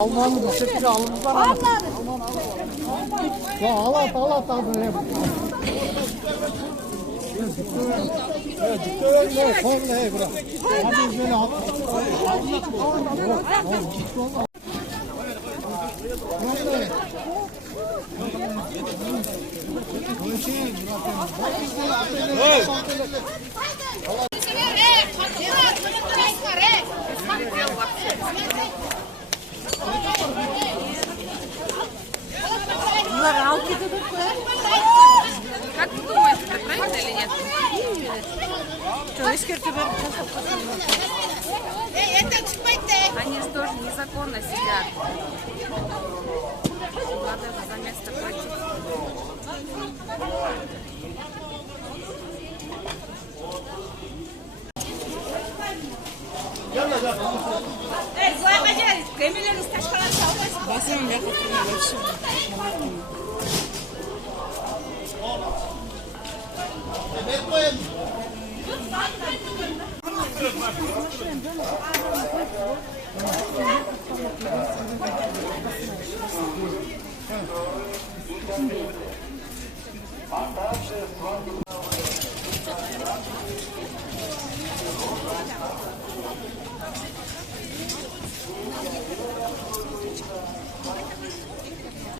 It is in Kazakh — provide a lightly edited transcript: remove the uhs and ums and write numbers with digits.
Almanı da çekici alınızdan al. Ya al abi. Evet, dikkat et. Komple bırak. Hadi böyle al. Как вы думаете, это правильно или нет? Они же тоже незаконно сидят. Надо за место платить.